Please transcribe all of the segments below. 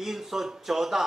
314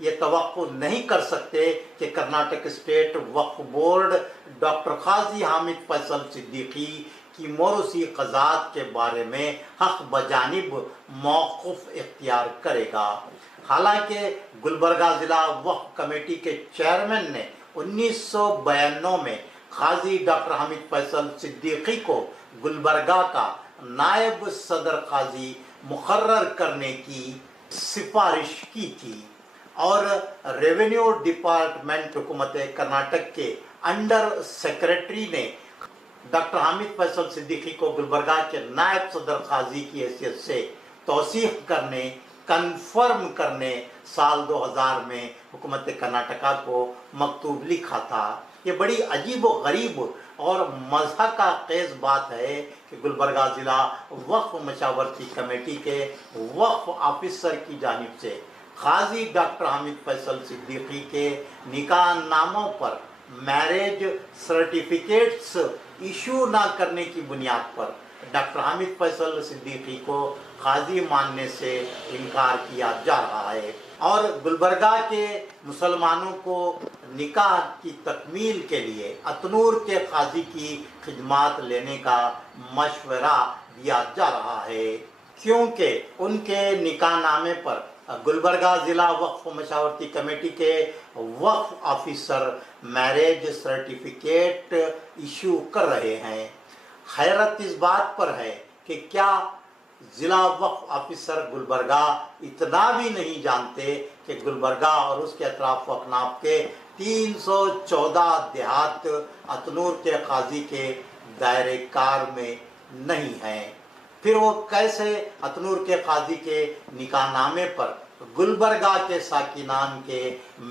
یہ توقع نہیں کر سکتے کہ کرناٹک اسٹیٹ وقف بورڈ ڈاکٹر قاضی حامد فیصل صدیقی کی موروثی قضات کے بارے میں حق بجانب موقف اختیار کرے گا۔ حالانکہ گلبرگہ ضلع وقف کمیٹی کے چیئرمین نے 1992 میں قاضی ڈاکٹر حامد فیصل صدیقی کو گلبرگہ کا نائب صدر قاضی مقرر کرنے کی سفارش کی تھی، اور ریونیو ڈپارٹمنٹ حکومت کرناٹک کے انڈر سیکرٹری نے ڈاکٹر حامد فیصل صدیقی کو گلبرگہ کے نائب صدر قاضی کی حیثیت سے توثیق کرنے، کنفرم کرنے سال 2000 میں حکومت کرناٹکا کو مکتوب لکھا تھا۔ یہ بڑی عجیب و غریب اور مضحکہ خیز بات ہے کہ گلبرگہ ضلع وقف مشاورتی کمیٹی کے وقف آفیسر کی جانب سے قاضی ڈاکٹر حامد فیصل صدیقی کے نکاح ناموں پر میرج سرٹیفکیٹس ایشو نہ کرنے کی بنیاد پر ڈاکٹر حامد فیصل صدیقی کو قاضی ماننے سے انکار کیا جا رہا ہے، اور گلبرگہ کے مسلمانوں کو نکاح کی تکمیل کے لیے اتنور کے قاضی کی خدمات لینے کا مشورہ دیا جا رہا ہے، کیونکہ ان کے نکاح نامے پر گلبرگہ ضلع وقف مشاورتی کمیٹی کے وقف آفیسر میرج سرٹیفکیٹ ایشو کر رہے ہیں۔ حیرت اس بات پر ہے کہ کیا ضلع وقف آفیسر گلبرگہ اتنا بھی نہیں جانتے کہ گلبرگہ اور اس کے اطراف و اکناف کے 314 دیہات اتنور کے قاضی کے دائرہ کار میں نہیں ہیں؟ پھر وہ کیسے اتنور کے قاضی کے نکاح نامے پر گلبرگہ کے ساکنان کے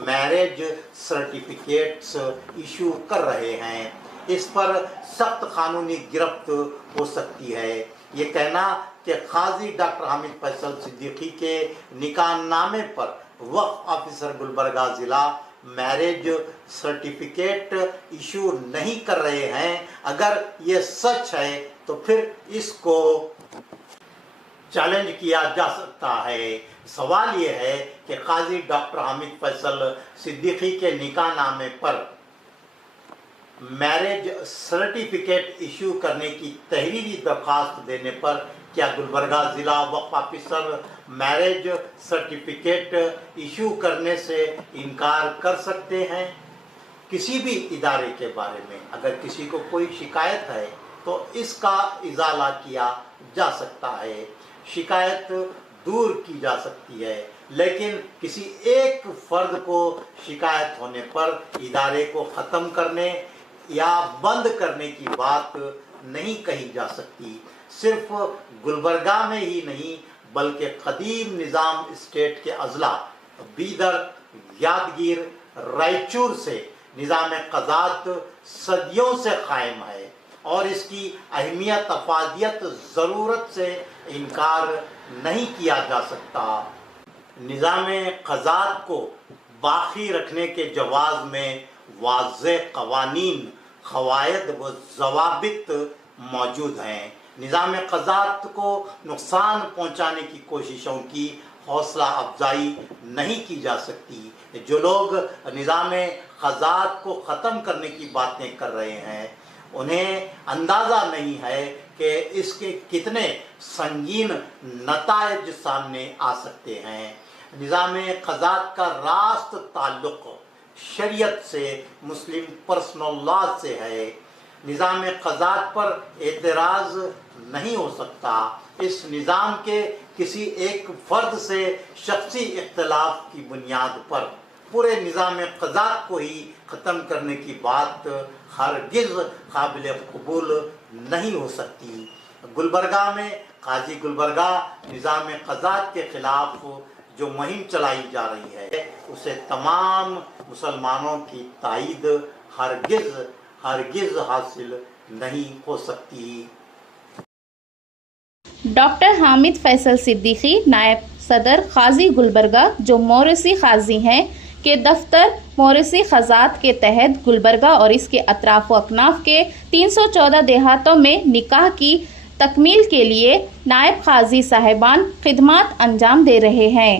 میرج سرٹیفکیٹس ایشو کر رہے ہیں؟ اس پر سخت قانونی گرفت ہو سکتی ہے۔ یہ کہنا کہ قاضی ڈاکٹر حامد فیصل صدیقی کے نکاح نامے پر وقف آفیسر گلبرگہ ضلع میرج سرٹیفکیٹ ایشو نہیں کر رہے ہیں، اگر یہ سچ ہے تو پھر اس کو چیلنج کیا جا سکتا ہے۔ سوال یہ ہے کہ قاضی ڈاکٹر حامد فیصل صدیقی کے نکاح نامے پر میرج سرٹیفکیٹ ایشو کرنے کی تحریری درخواست دینے پر کیا گلبرگہ ضلع وقف آفیسر میرج سرٹیفکیٹ ایشو کرنے سے انکار کر سکتے ہیں؟ کسی بھی ادارے کے بارے میں اگر کسی کو کوئی شکایت ہے تو اس کا ازالہ کیا جا سکتا ہے، شکایت دور کی جا سکتی ہے، لیکن کسی ایک فرد کو شکایت ہونے پر ادارے کو ختم کرنے یا بند کرنے کی بات نہیں کہی جا سکتی۔ صرف گلبرگہ میں ہی نہیں بلکہ قدیم نظام اسٹیٹ کے اضلاع بیدر، یادگیر، رائچور سے نظام قضات صدیوں سے قائم ہے، اور اس کی اہمیت، افادیت، ضرورت سے انکار نہیں کیا جا سکتا۔ نظام قضات کو باقی رکھنے کے جواز میں واضح قوانین، قواعد و ضوابط موجود ہیں۔ نظام قضات کو نقصان پہنچانے کی کوششوں کی حوصلہ افزائی نہیں کی جا سکتی۔ جو لوگ نظام قضات کو ختم کرنے کی باتیں کر رہے ہیں انہیں اندازہ نہیں ہے کہ اس کے کتنے سنگین نتائج سامنے آ سکتے ہیں۔ نظام قضات کا راست تعلق شریعت سے، مسلم پرسنل لا سے ہے۔ نظام قضات پر اعتراض نہیں ہو سکتا۔ اس نظام کے کسی ایک فرد سے شخصی اختلاف کی بنیاد پر پورے نظام قضات کو ہی ختم کرنے کی بات ہرگز قابل قبول نہیں ہو سکتی۔ گلبرگہ میں قاضی گلبرگہ نظام قضات کے خلاف جو مہم چلائی جا رہی ہے اسے تمام مسلمانوں کی تائید ہرگز حاصل نہیں ہو سکتی۔ ڈاکٹر حامد فیصل صدیقی نائب صدر قاضی گلبرگہ جو موروثی قاضی ہیں کے دفتر موروثی قضات کے تحت گلبرگہ اور اس کے اطراف و اکناف کے 314 دیہاتوں میں نکاح کی تکمیل کے لیے نائب قاضی صاحبان خدمات انجام دے رہے ہیں۔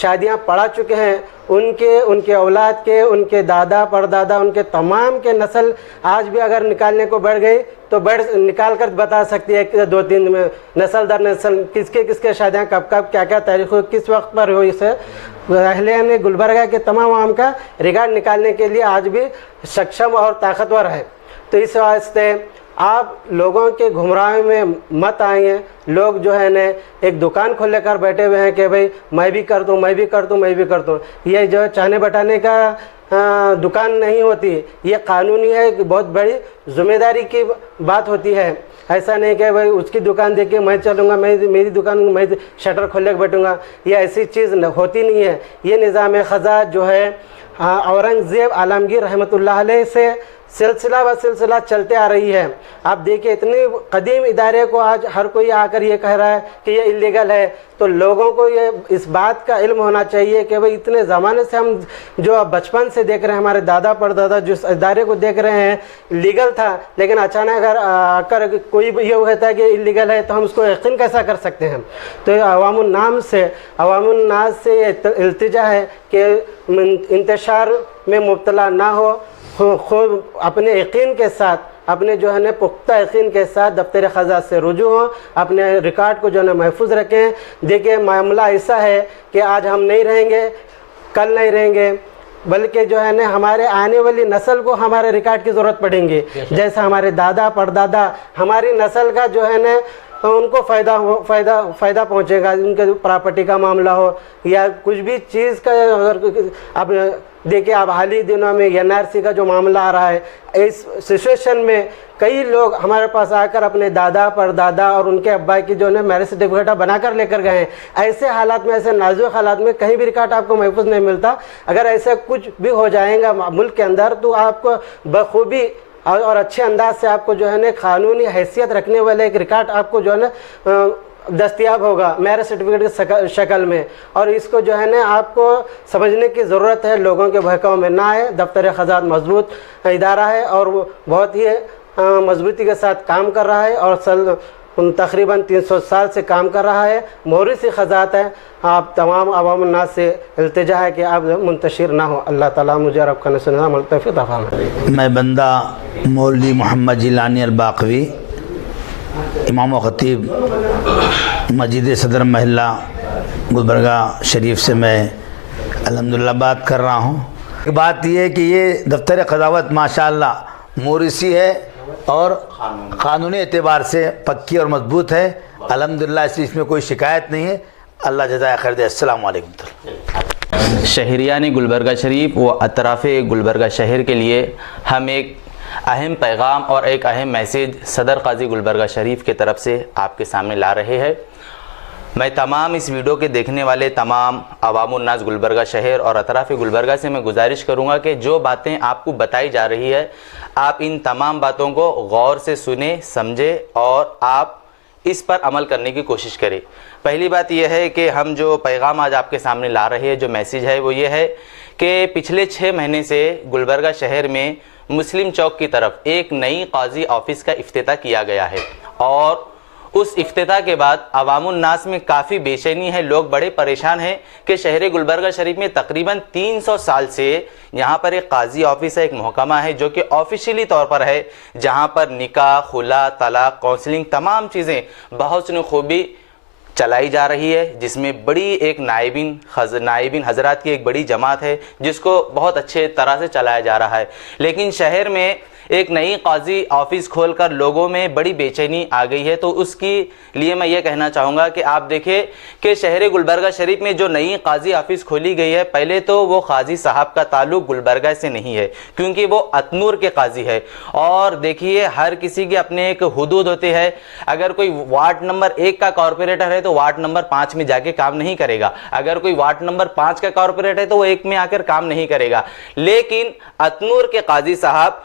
شادیاں پڑھا چکے ہیں ان کے اولاد کے، ان کے دادا پردادا، ان کے تمام کے نسل آج بھی اگر نکالنے کو بیٹھ گئی تو نکال کر بتا سکتی ہے کہ 2-3 میں نسل در نسل کس کے شادیاں کب کیا کیا تاریخ ہوئی، کس وقت پر ہوئی سے اہلیان گلبرگہ کے تمام عوام کا ریکارڈ نکالنے کے لیے آج بھی سکشم اور طاقتور ہے۔ تو اس واسطے آپ لوگوں کے گھمراہی میں مت آئیں۔ لوگ جو ہے نا ایک دکان کھول لے کر بیٹھے ہوئے ہیں کہ بھئی میں بھی کر دوں، میں بھی کر دوں، میں بھی کر دوں۔ یہ جو چاہنے بٹانے کا دکان نہیں ہوتی، یہ قانونی ہے، بہت بڑی ذمہ داری کی بات ہوتی ہے۔ ایسا نہیں کہ بھئی اس کی دکان دیکھ کے میں چلوں گا، میری دکان میں شٹر کھول لے کے بیٹھوں گا، یہ ایسی چیز ہوتی نہیں ہے۔ یہ نظام قضا جو ہے اورنگزیب عالمگیر رحمۃ اللہ علیہ سے سلسلہ و سلسلہ چلتے آ رہی ہے۔ آپ دیکھیں اتنی قدیم ادارے کو آج ہر کوئی آ کر یہ کہہ رہا ہے کہ یہ اللیگل ہے، تو لوگوں کو یہ اس بات کا علم ہونا چاہیے کہ بھئی اتنے زمانے سے ہم جو بچپن سے دیکھ رہے ہیں، ہمارے دادا پردادا جس ادارے کو دیکھ رہے ہیں لیگل تھا، لیکن اچانک اگر آ کر کوئی یہ کہتا ہے کہ اللیگل ہے تو ہم اس کو یقین کیسا کر سکتے ہیں؟ تو عوام الناس سے یہ التجا ہے کہ انتشار میں مبتلا نہ ہو، خود اپنے یقین کے ساتھ، اپنے جو ہے نا پختہ یقین کے ساتھ دفتر قضا سے رجوع ہوں، اپنے ریکارڈ کو جو ہے نا محفوظ رکھیں۔ دیکھیں معاملہ ایسا ہے کہ آج ہم نہیں رہیں گے، کل نہیں رہیں گے، بلکہ جو ہے نا ہمارے آنے والی نسل کو ہمارے ریکارڈ کی ضرورت پڑیں گی۔ جیسا ہمارے دادا پردادا، ہماری نسل کا جو ہے نا ان کو فائدہ پہنچے گا، ان کے پراپرٹی کا معاملہ ہو یا کچھ بھی چیز کا۔ اب دیکھیں آپ حالی دنوں میں NRC کا جو معاملہ آ رہا ہے، اس سچویشن میں کئی لوگ ہمارے پاس آ کر اپنے دادا پردادا اور ان کے ابا کی جو ہے میرج سرٹیفکیٹ بنا کر لے کر گئے ہیں۔ ایسے حالات میں، ایسے نازک حالات میں کہیں بھی ریکارڈ آپ کو محفوظ نہیں ملتا۔ اگر ایسے کچھ بھی ہو جائے گا ملک کے اندر تو آپ کو بخوبی اور اچھے انداز سے آپ کو جو ہے نا قانونی حیثیت رکھنے والے ایک ریکارڈ آپ کو جو ہے نا دستیاب ہوگا میرج سرٹیفکیٹ کی شکل میں، اور اس کو جو ہے نا آپ کو سمجھنے کی ضرورت ہے، لوگوں کے بہکاؤ میں نہ آئے۔ دفتر قضا مضبوط ادارہ ہے اور وہ بہت ہی مضبوطی کے ساتھ کام کر رہا ہے اور تقریباً 300 سال سے کام کر رہا ہے۔ مورثی قضات ہے۔ آپ تمام عوام الناس سے التجا ہے کہ آپ منتشر نہ ہو۔ اللہ تعالیٰ مجھے اور آپ کا نسل عمل توفیق عطا فرمائے۔ میں بندہ مولوی محمد جیلانی الباقوی، امام و خطیب مسجد صدر محلہ گلبرگہ شریف سے میں الحمدللہ بات کر رہا ہوں۔ بات یہ ہے کہ یہ دفتر قضاوت ماشاءاللہ مورثی ہے اور قانونی اعتبار سے پکی اور مضبوط ہے الحمدللہ، اس میں کوئی شکایت نہیں ہے۔ اللہ جزائے خیر دے۔ السلام علیکم۔ شہریان گلبرگہ شریف و اطراف گلبرگہ شہر کے لیے ہم ایک اہم پیغام اور ایک اہم میسیج صدر قاضی گلبرگہ شریف کے طرف سے آپ کے سامنے لا رہے ہیں۔ میں تمام اس ویڈیو کے دیکھنے والے تمام عوام الناس گلبرگہ شہر اور اطراف گلبرگہ سے میں گزارش کروں گا کہ جو باتیں آپ کو بتائی جا رہی ہے، آپ ان تمام باتوں کو غور سے سنیں، سمجھیں اور آپ اس پر عمل کرنے کی کوشش کریں۔ پہلی بات یہ ہے کہ ہم جو پیغام آج آپ کے سامنے لا رہے ہیں، جو میسیج ہے وہ یہ ہے کہ پچھلے 6 مہینے سے گلبرگہ شہر میں مسلم چوک کی طرف ایک نئی قاضی آفس کا افتتاح کیا گیا ہے، اور اس افتتاح کے بعد عوام الناس میں کافی بے چینی ہے، لوگ بڑے پریشان ہیں کہ شہر گلبرگہ شریف میں تقریباً 300 سال سے یہاں پر ایک قاضی آفس ہے، ایک محکمہ ہے جو کہ آفیشیلی طور پر ہے، جہاں پر نکاح، خلا، طلاق، کونسلنگ تمام چیزیں بہت سی خوبی چلائی جا رہی ہے، جس میں بڑی ایک نائبین حضرات کی ایک بڑی جماعت ہے جس کو بہت اچھے طرح سے چلایا جا رہا ہے۔ لیکن شہر میں ایک نئی قاضی آفس کھول کر لوگوں میں بڑی بے چینی آ گئی ہے، تو اس کی لیے میں یہ کہنا چاہوں گا کہ آپ دیکھیں کہ شہر گلبرگہ شریف میں جو نئی قاضی آفس کھولی گئی ہے، پہلے تو وہ قاضی صاحب کا تعلق گلبرگہ سے نہیں ہے کیونکہ وہ اتنور کے قاضی ہے، اور دیکھیے ہر کسی کے اپنے ایک حدود ہوتے ہیں۔ اگر کوئی وارڈ نمبر 1 کا کارپوریٹر ہے تو وارڈ نمبر 5 میں جا کے کام نہیں کرے گا، اگر کوئی وارڈ نمبر 5 کا کارپوریٹر ہے تو وہ 1 میں آ کر کام نہیں کرے گا۔ لیکن اتنور کے قاضی صاحب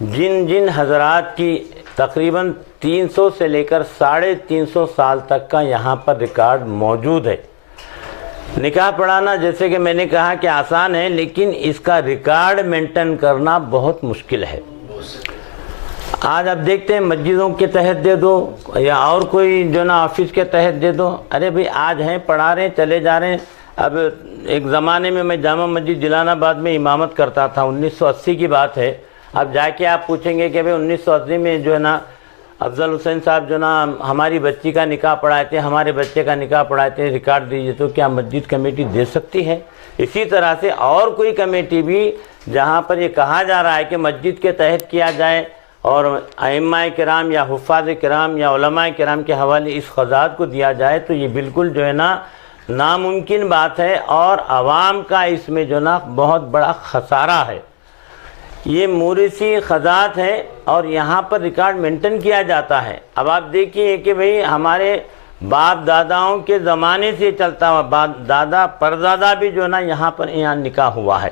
جن جن حضرات کی تقریباً 300 سے لے کر 350 سال تک کا یہاں پر ریکارڈ موجود ہے. نکاح پڑھانا جیسے کہ میں نے کہا کہ آسان ہے، لیکن اس کا ریکارڈ مینٹین کرنا بہت مشکل ہے. آج آپ دیکھتے ہیں مسجدوں کے تحت دے دو یا اور کوئی جو نا آفس کے تحت دے دو، ارے بھئی آج ہیں پڑھا رہے ہیں چلے جا رہے ہیں. اب ایک زمانے میں جامع مسجد جلال آباد میں امامت کرتا تھا، 1980 کی بات ہے. اب جا کے آپ پوچھیں گے کہ بھئی 1980 میں جو ہے نا افضل حسین صاحب جو نا ہماری بچی کا نکاح پڑھائے تھے، ہمارے بچے کا نکاح پڑھائے تھے، ریکارڈ دیجیے، تو کیا مسجد کمیٹی دے سکتی ہے؟ اسی طرح سے اور کوئی کمیٹی بھی جہاں پر یہ کہا جا رہا ہے کہ مسجد کے تحت کیا جائے اور ائمہ کرام یا حفاظ کرام یا علماء کرام کے حوالے اس خزات کو دیا جائے، تو یہ بالکل جو ہے نا ناممکن بات ہے اور عوام کا اس میں جو نا بہت بڑا خسارہ ہے. یہ موریثی خزات ہے اور یہاں پر ریکارڈ مینٹین کیا جاتا ہے. اب آپ دیکھیے کہ بھئی ہمارے باپ داداؤں کے زمانے سے چلتا ہوا، باپ دادا پردادا بھی جو نا یہاں پر نکاح ہوا ہے.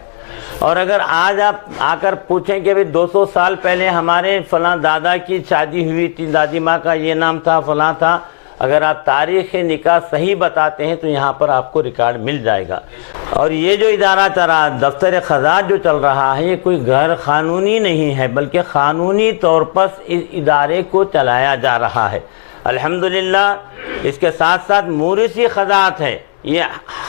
اور اگر آج آپ آ کر پوچھیں کہ بھئی 200 سال پہلے ہمارے فلاں دادا کی شادی ہوئی تھی، دادی ماں کا یہ نام تھا، فلاں تھا، اگر آپ تاریخ نکاح صحیح بتاتے ہیں تو یہاں پر آپ کو ریکارڈ مل جائے گا. اور یہ جو ادارہ چلا دفتر خزات جو چل رہا ہے، یہ کوئی غیر قانونی نہیں ہے، بلکہ قانونی طور پر اس ادارے کو چلایا جا رہا ہے. الحمدللہ اس کے ساتھ ساتھ موریثی خزات ہے. یہ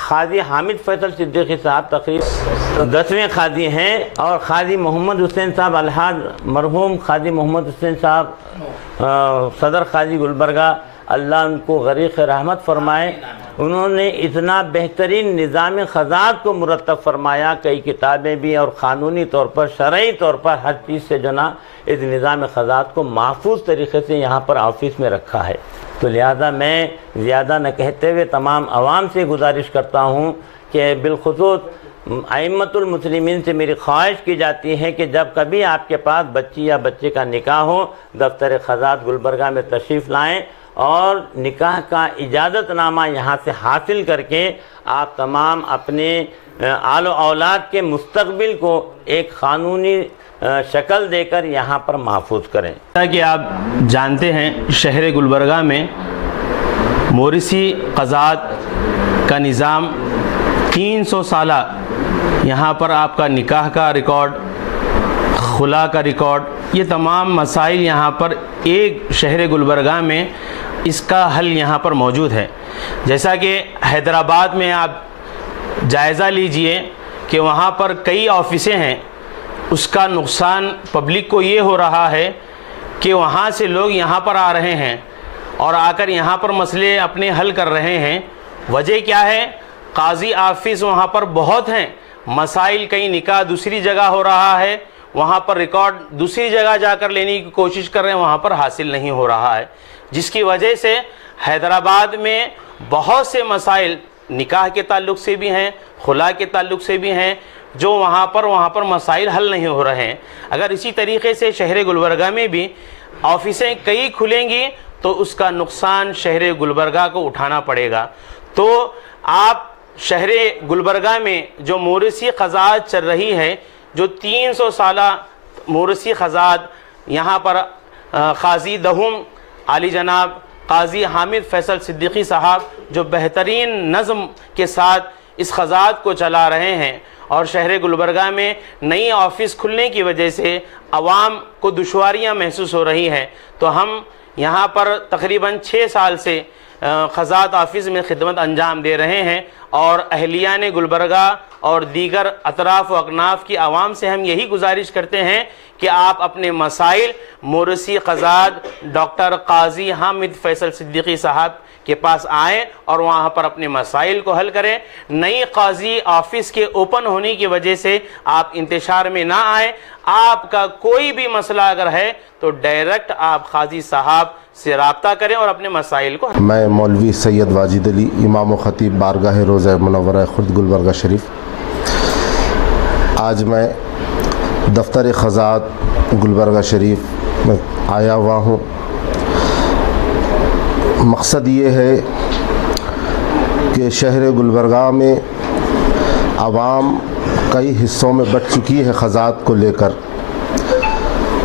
قاضی حامد فیصل صدیقی صاحب تقریباً 10ویں قاضی ہیں، اور قاضی محمد حسین صاحب الحاج مرحوم قاضی محمد حسین صاحب صدر قاضی گلبرگہ، اللہ ان کو غریق رحمت فرمائے، انہوں نے اتنا بہترین نظام خزات کو مرتب فرمایا، کئی کتابیں بھی اور قانونی طور پر شرعی طور پر ہر چیز سے جو نا اس نظام خزات کو محفوظ طریقے سے یہاں پر آفس میں رکھا ہے. تو لہذا میں زیادہ نہ کہتے ہوئے تمام عوام سے گزارش کرتا ہوں کہ بالخصوص ائمۃ المسلمین سے میری خواہش کی جاتی ہے کہ جب کبھی آپ کے پاس بچی یا بچے کا نکاح ہو، دفتر خزات گلبرگہ میں تشریف لائیں اور نکاح کا اجازت نامہ یہاں سے حاصل کر کے آپ تمام اپنے آل و اولاد کے مستقبل کو ایک قانونی شکل دے کر یہاں پر محفوظ کریں. جیسا کہ آپ جانتے ہیں شہر گلبرگہ میں موریثی قضات کا نظام 300 سالہ، یہاں پر آپ کا نکاح کا ریکارڈ، خلا کا ریکارڈ، یہ تمام مسائل یہاں پر ایک شہر گلبرگہ میں اس کا حل یہاں پر موجود ہے. جیسا کہ حیدرآباد میں آپ جائزہ لیجئے کہ وہاں پر کئی آفسیں ہیں، اس کا نقصان پبلک کو یہ ہو رہا ہے کہ وہاں سے لوگ یہاں پر آ رہے ہیں اور آ کر یہاں پر مسئلے اپنے حل کر رہے ہیں. وجہ کیا ہے؟ قاضی آفس وہاں پر بہت ہیں، مسائل کئی نکاح دوسری جگہ ہو رہا ہے، وہاں پر ریکارڈ دوسری جگہ جا کر لینے کی کوشش کر رہے ہیں، وہاں پر حاصل نہیں ہو رہا ہے، جس کی وجہ سے حیدرآباد میں بہت سے مسائل نکاح کے تعلق سے بھی ہیں، خلا کے تعلق سے بھی ہیں، جو وہاں پر مسائل حل نہیں ہو رہے ہیں. اگر اسی طریقے سے شہر گلبرگہ میں بھی آفسیں کئی کھلیں گی تو اس کا نقصان شہر گلبرگہ کو اٹھانا پڑے گا. تو آپ شہر گلبرگہ میں جو موریثی قضات چل رہی ہے، جو 300 سالہ موریثی قضات، یہاں پر قاضی دہم عالی جناب قاضی حامد فیصل صدیقی صاحب جو بہترین نظم کے ساتھ اس قضات کو چلا رہے ہیں، اور شہر گلبرگہ میں نئی آفس کھلنے کی وجہ سے عوام کو دشواریاں محسوس ہو رہی ہیں، تو ہم یہاں پر تقریباً 6 سال سے قضات آفس میں خدمت انجام دے رہے ہیں، اور اہلیان گلبرگہ اور دیگر اطراف و اکناف کی عوام سے ہم یہی گزارش کرتے ہیں کہ آپ اپنے مسائل موریثی قضات ڈاکٹر قاضی حامد فیصل صدیقی صاحب کے پاس آئیں اور وہاں پر اپنے مسائل کو حل کریں. نئی قاضی آفس کے اوپن ہونے کی وجہ سے آپ انتشار میں نہ آئیں. آپ کا کوئی بھی مسئلہ اگر ہے تو ڈائریکٹ آپ قاضی صاحب سے رابطہ کریں اور اپنے مسائل کو. میں مولوی سید واجد علی، امام و خطیب بارگاہ روضہ منورہ خرد گلبرگہ شریف. آج میں دفتر خزات گلبرگہ شریف میں آیا ہوا ہوں. مقصد یہ ہے کہ شہر گلبرگہ میں عوام کئی حصوں میں بٹ چکی ہے خزات کو لے کر.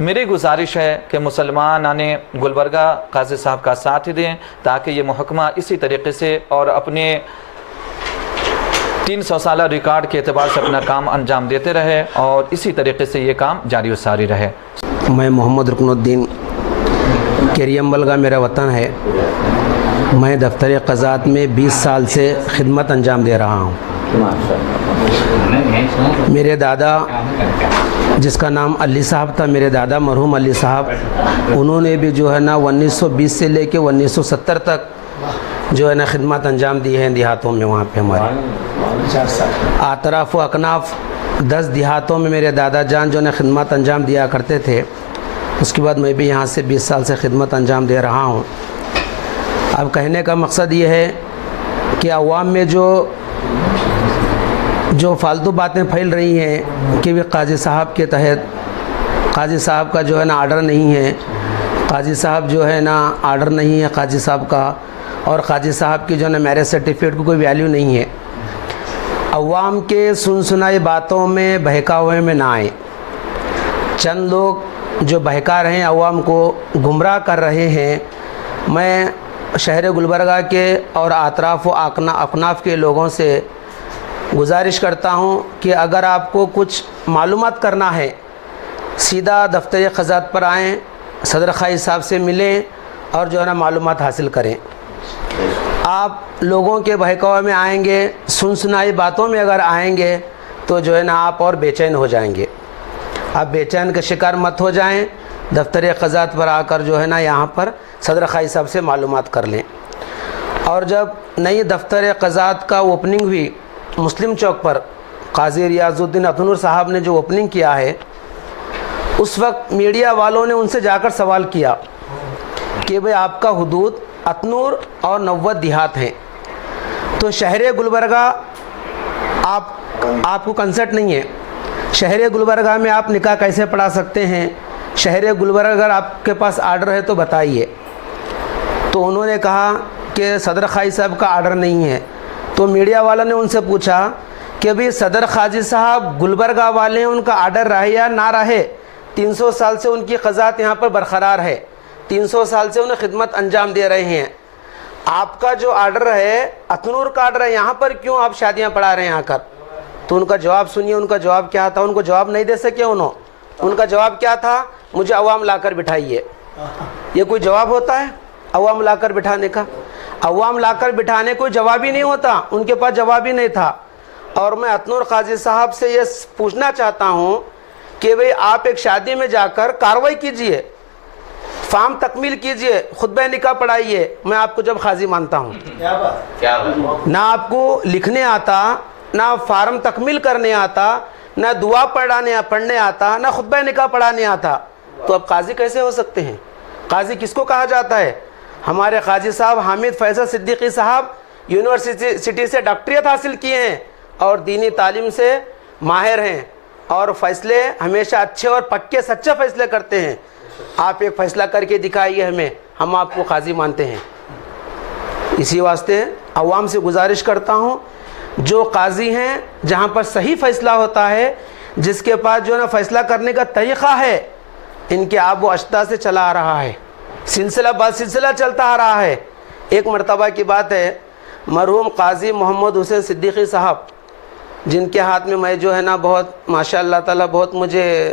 میری گزارش ہے کہ مسلمان آنے گلبرگہ قاضی صاحب کا ساتھ دیں تاکہ یہ محکمہ اسی طریقے سے اور اپنے 300 سالہ ریکارڈ کے اعتبار سے اپنا کام انجام دیتے رہے اور اسی طریقے سے یہ کام جاری و ساری رہے۔ میں محمد رکن الدین کریم بلگا میرا وطن ہے۔ میں دفتر قضات میں 20 سال سے خدمت انجام دے رہا ہوں۔ میرے دادا جس کا نام علی صاحب تھا، میرے دادا مرحوم علی صاحب، انہوں نے بھی جو ہے نا 1920 سے لے کے 1970 تک جو ہے نا خدمت انجام دی ہے دیہاتوں میں۔ وہاں پہ ہمارے اطراف و اکناف 10 دیہاتوں میں میرے دادا جان جو ہے خدمت انجام دیا کرتے تھے۔ اس کے بعد میں بھی یہاں سے 20 سال سے خدمت انجام دے رہا ہوں۔ اب کہنے کا مقصد یہ ہے کہ عوام میں جو فالتو باتیں پھیل رہی ہیں کہ وہ قاضی صاحب کے تحت قاضی صاحب کا جو ہے نا آرڈر نہیں ہے، قاضی صاحب جو ہے نا آرڈر نہیں ہے قاضی صاحب کا، اور قاضی صاحب کی جو ہے نا میرج سرٹیفکیٹ کو کوئی ویلیو نہیں ہے۔ عوام کے سنائی باتوں میں بہکا ہوئے میں نہ آئیں۔ چند لوگ جو بہکا رہے ہیں عوام کو، گمراہ کر رہے ہیں۔ میں شہر گلبرگہ کے اور اطراف و اکناف کے لوگوں سے گزارش کرتا ہوں کہ اگر آپ کو کچھ معلومات کرنا ہے سیدھا دفتر قضات پر آئیں، صدر خائی صاحب سے ملیں اور جو ہے نا معلومات حاصل کریں۔ آپ لوگوں کے بہکاوے میں آئیں گے، سنائی باتوں میں اگر آئیں گے تو جو ہے نا آپ اور بے چین ہو جائیں گے۔ آپ بے چین کا شکار مت ہو جائیں، دفتر قضات پر آ کر جو ہے نا یہاں پر صدر خائی صاحب سے معلومات کر لیں۔ اور جب نئی دفتر قضات کا اوپننگ ہوئی مسلم چوک پر، قاضی ریاض الدین اتنور صاحب نے جو اوپننگ کیا ہے، اس وقت میڈیا والوں نے ان سے جا کر سوال کیا کہ بھئی آپ کا حدود اتنور اور 90 دیہات ہیں، تو شہر گلبرگہ آپ کو کنسرٹ نہیں ہے، شہر گلبرگہ میں آپ نکاح کیسے پڑھا سکتے ہیں؟ شہر گلبرگہ اگر آپ کے پاس آرڈر ہے تو بتائیے۔ تو انہوں نے کہا کہ صدر خائی صاحب کا آرڈر نہیں ہے۔ تو میڈیا والا نے ان سے پوچھا کہ بھی صدر قاضی صاحب گلبرگہ والے ہیں، ان کا آرڈر رہے یا نہ رہے، 300 سال سے ان کی قضات یہاں پر برقرار ہے، 300 سال سے انہیں خدمت انجام دے رہے ہیں۔ آپ کا جو آرڈر ہے اتنور کا آرڈر ہے، یہاں پر کیوں آپ شادیاں پڑھا رہے ہیں آ کر؟ تو ان کا جواب سنیے، ان کا جواب کیا تھا۔ ان کو جواب نہیں دے سکے ان کا جواب کیا تھا؟ مجھے عوام لا کر بٹھائیے۔ یہ کوئی جواب ہوتا ہے عوام لا کر بٹھانے کا؟ عوام لا کر بٹھانے کوئی جواب ہی نہیں ہوتا، ان کے پاس جواب ہی نہیں تھا۔ اور میں اتنور قاضی صاحب سے یہ پوچھنا چاہتا ہوں کہ بھئی آپ ایک شادی میں جا کر کارروائی کیجئے، فارم تکمیل کیجئے، خطبہ نکاح پڑھائیے، میں آپ کو جب قاضی مانتا ہوں۔ نہ آپ کو لکھنے آتا، نہ فارم تکمیل کرنے آتا، نہ دعا پڑھنے آتا، نہ خطبہ نکاح پڑھانے آتا، تو اب قاضی کیسے ہو سکتے ہیں؟ قاضی کس کو کہا جاتا ہے؟ ہمارے قاضی صاحب حامد فیصل صدیقی صاحب یونیورسٹی سے ڈاکٹریت حاصل کیے ہیں اور دینی تعلیم سے ماہر ہیں، اور فیصلے ہمیشہ اچھے اور پکے سچے فیصلے کرتے ہیں۔ آپ ایک فیصلہ کر کے دکھائیے ہمیں، ہم آپ کو قاضی مانتے ہیں۔ اسی واسطے عوام سے گزارش کرتا ہوں، جو قاضی ہیں جہاں پر صحیح فیصلہ ہوتا ہے، جس کے پاس جو ہے نا فیصلہ کرنے کا طریقہ ہے، ان کے آب و اشتا سے چلا آ رہا ہے، سلسلہ بعد سلسلہ چلتا آ رہا ہے۔ ایک مرتبہ کی بات ہے، مرحوم قاضی محمد حسین صدیقی صاحب، جن کے ہاتھ میں جو ہے نا بہت ماشاء اللہ تعالیٰ بہت مجھے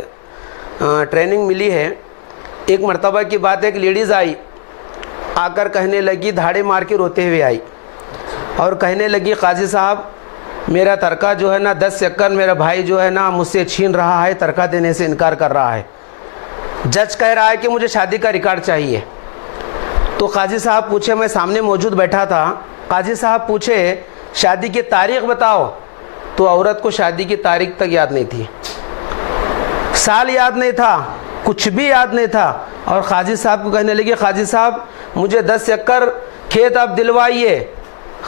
ٹریننگ ملی ہے۔ ایک مرتبہ کی بات ہے، ایک لیڈیز آئی، آ کر کہنے لگی، دھاڑے مار کے روتے ہوئے آئی اور کہنے لگی قاضی صاحب میرا ترکہ جو ہے نا 10 ایکڑ میرا بھائی جو ہے نا مجھ سے چھین رہا ہے، ترکہ دینے سے انکار کر رہا ہے، جج کہہ رہا ہے کہ مجھے شادی کا ریکارڈ چاہیے۔ تو قاضی صاحب پوچھے، میں سامنے موجود بیٹھا تھا، قاضی صاحب پوچھے شادی کی تاریخ بتاؤ، تو عورت کو شادی کی تاریخ تک یاد نہیں تھی، سال یاد نہیں تھا، کچھ بھی یاد نہیں تھا، اور قاضی صاحب کو کہنے لگے قاضی صاحب مجھے 10 ایکڑ کھیت آپ دلوائیے۔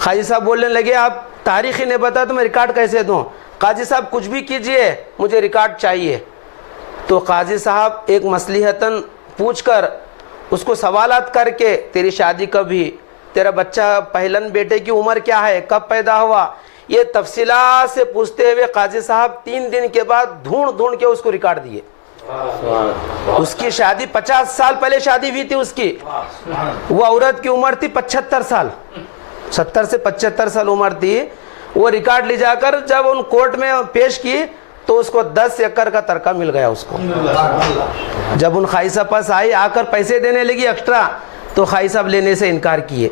قاضی صاحب بولنے لگے آپ تاریخ ہی نہیں بتا تو میں ریکارڈ کیسے دوں؟ قاضی صاحب کچھ بھی کیجئے، مجھے ریکارڈ چاہیے۔ تو قاضی صاحب ایک مصلحتاً پوچھ کر اس کو سوالات کر کے، تیری شادی کب ہوئی، تیرا بچہ پہلن بیٹے کی عمر کیا ہے، کب پیدا ہوا، یہ تفصیلات سے پوچھتے ہوئے قاضی صاحب 3 دن کے بعد ڈھونڈ کے اس کو ریکارڈ دیے۔ اس کی شادی 50 سال پہلے شادی ہوئی تھی اس کی. وہ عورت کی عمر تھی 75 سال, 70 سے 75 سال عمر تھی. وہ ریکارڈ لے جا کر جب ان کورٹ میں پیش کی تو اس کو 10 ایکڑ کا ترکہ مل گیا اس کو. جب ان خائی صاحب پاس آئی, آ کر پیسے دینے لگی ایکسٹرا, تو خائی صاحب لینے سے انکار کیے.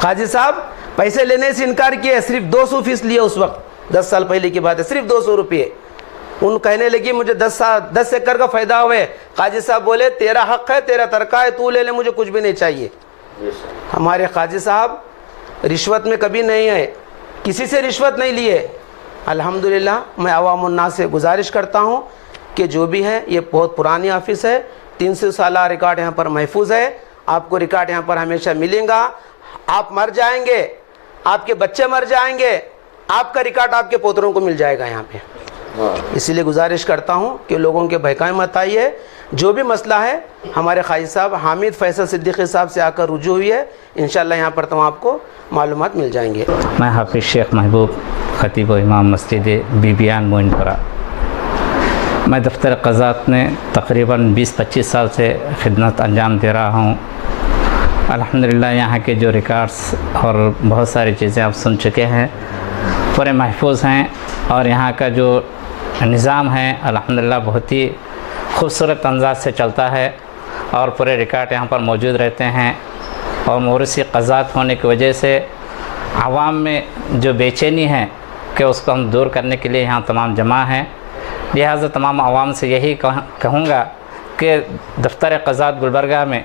قاضی صاحب پیسے لینے سے انکار کیے, صرف 200 فیس لیے اس وقت, 10 سال پہلے کی بات ہے, صرف 200 روپئے. ان کہنے لگی مجھے 10 ایکڑ کا فائدہ ہوئے. قاضی صاحب بولے تیرا حق ہے, تیرا ترکہ ہے, تو لے لے, مجھے کچھ بھی نہیں چاہیے. ہمارے قاضی صاحب رشوت میں کبھی نہیں ہے, کسی سے رشوت نہیں لیے. الحمدللہ میں عوام الناس سے گزارش کرتا ہوں کہ جو بھی ہے, یہ بہت پرانی آفس ہے, 300 سالہ ریکارڈ یہاں پر محفوظ ہے. آپ کو ریکارڈ یہاں پر ہمیشہ ملیں گا. آپ مر جائیں گے, آپ کے بچے مر جائیں گے, آپ کا ریکارڈ آپ کے پوتروں کو مل جائے گا یہاں پہ. اسی لیے گزارش کرتا ہوں کہ لوگوں کے بہکاوے مت آئیے. جو بھی مسئلہ ہے ہمارے قاضی صاحب حامد فیصل صدیقی صاحب سے آ کر رجوع ہوئی ہے, انشاءاللہ یہاں پر تمام آپ کو معلومات مل جائیں گے. میں حافظ شیخ محبوب, خطیب و امام مسجد بیبیان موئن پورہ. میں دفتر قضات میں تقریباً 20-25 سال سے خدمت انجام دے رہا ہوں. الحمدللہ یہاں کے جو ریکارڈز اور بہت ساری چیزیں آپ سن چکے ہیں, پورے محفوظ ہیں. اور یہاں کا جو نظام ہے الحمدللہ بہت ہی خوبصورت انداز سے چلتا ہے, اور پورے ریکارڈ یہاں پر موجود رہتے ہیں. اور موروثی قضات ہونے کی وجہ سے عوام میں جو بے چینی ہے کہ اس کو ہم دور کرنے کے لیے یہاں تمام جمع ہیں. لہٰذا تمام عوام سے یہی کہوں گا کہ دفتر قضات گلبرگہ میں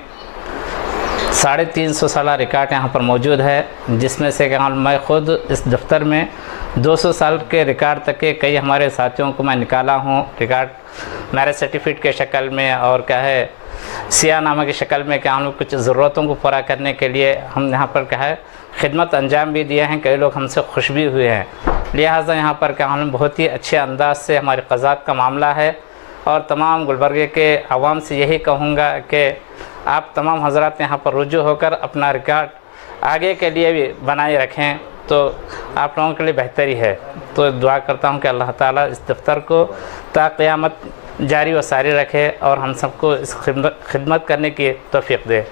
350 سالہ ریکارڈ یہاں پر موجود ہے, جس میں سے کہ میں خود اس دفتر میں 200 سال کے ریکارڈ تک کے کئی ہمارے ساتھیوں کو میں نکالا ہوں. ریکارڈ میرج سرٹیفکیٹ کے شکل میں اور کیا ہے سیاہ نامہ کی شکل میں, کہ ہم لوگ کچھ ضرورتوں کو پورا کرنے کے لیے ہم یہاں پر کیا ہے خدمت انجام بھی دیے ہیں. کئی لوگ ہم سے خوش بھی ہوئے ہیں. لہٰذا یہاں پر کیا ہم بہت ہی اچھے انداز سے ہماری قضات کا معاملہ ہے. اور تمام گلبرگے کے عوام سے یہی کہوں گا کہ آپ تمام حضرات یہاں پر رجوع ہو کر اپنا ریکارڈ آگے کے لیے بھی بنائے رکھیں, تو آپ لوگوں کے لیے بہتری ہے. تو دعا کرتا ہوں کہ اللہ تعالیٰ اس دفتر کو تا قیامت جاری و ساری رکھے اور ہم سب کو اس خدمت کرنے کی توفیق دے.